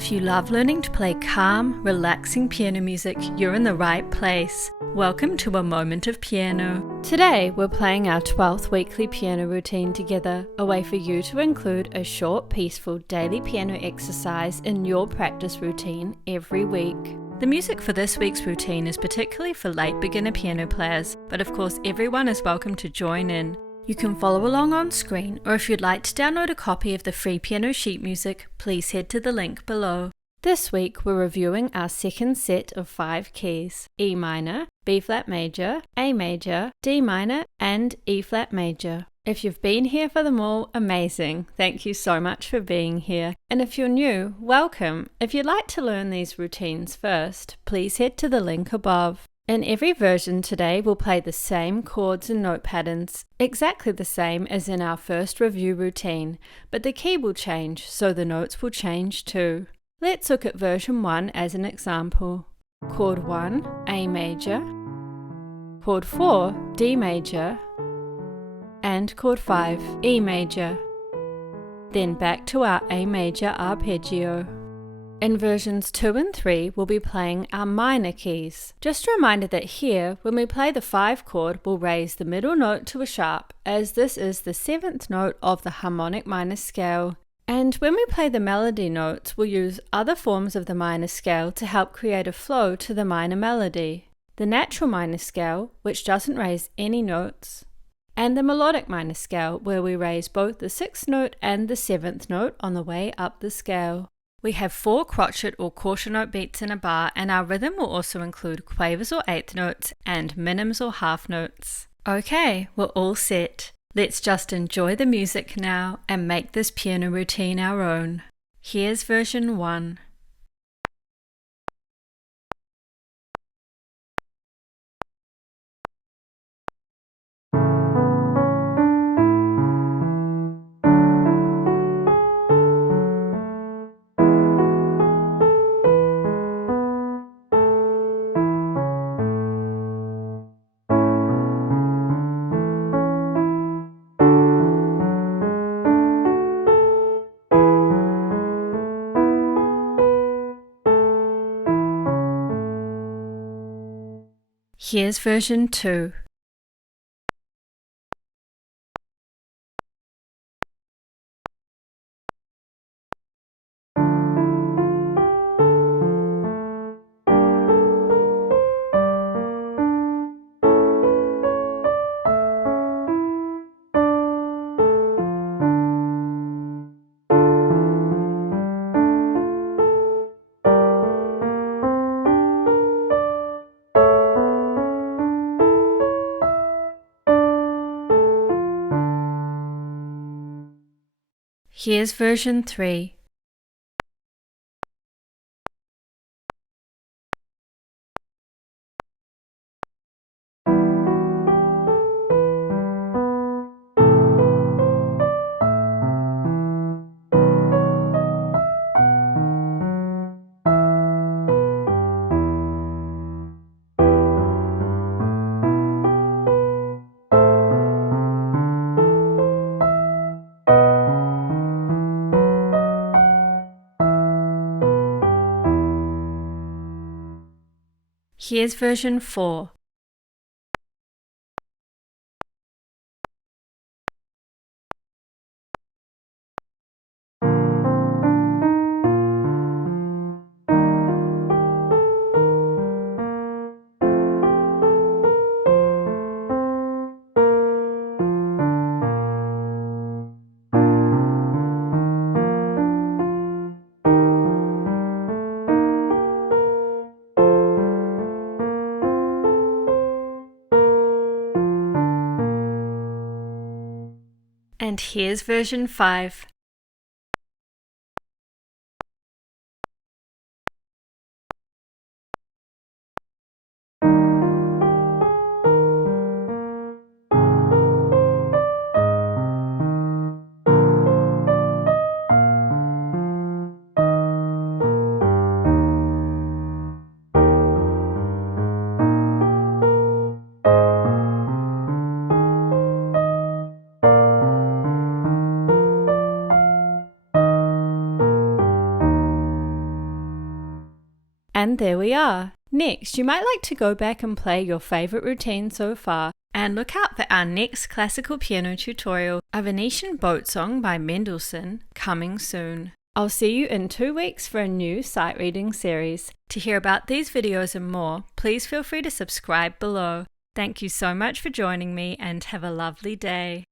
If you love learning to play calm, relaxing piano music, you're in the right place. Welcome to A Moment of Piano. Today, we're playing our 12th weekly piano routine together, a way for you to include a short, peaceful daily piano exercise in your practice routine every week. The music for this week's routine is particularly for late beginner piano players, but of course everyone is welcome to join in. You can follow along on screen, or if you'd like to download a copy of the free piano sheet music, please head to the link below. This week we're reviewing our second set of 5 keys: E minor, B flat major, A major, D minor, and E flat major. If you've been here for them all, amazing. Thank you so much for being here. And if you're new, welcome. If you'd like to learn these routines first, please head to the link above. In every version today, we'll play the same chords and note patterns, exactly the same as in our first review routine, but the key will change, so the notes will change too. Let's look at version 1 as an example. Chord 1, A major, chord 4, D major, and chord 5, E major. Then back to our A major arpeggio. In versions 2 and 3, we'll be playing our minor keys. Just a reminder that here, when we play the 5 chord, we'll raise the middle note to a sharp, as this is the 7th note of the harmonic minor scale. And when we play the melody notes, we'll use other forms of the minor scale to help create a flow to the minor melody. The natural minor scale, which doesn't raise any notes, and the melodic minor scale, where we raise both the 6th note and the 7th note on the way up the scale. We have 4 crotchet or quarter note beats in a bar, and our rhythm will also include quavers or eighth notes and minims or half notes. Okay, we're all set. Let's just enjoy the music now and make this piano routine our own. Here's version 1. Here's version 2. Here's version 3. Here's version 4. And here's version 5. And there we are. Next, you might like to go back and play your favorite routine so far, and look out for our next classical piano tutorial, a Venetian boat song by Mendelssohn, coming soon. I'll see you in 2 weeks for a new sight reading series. To hear about these videos and more, please feel free to subscribe below. Thank you so much for joining me and have a lovely day.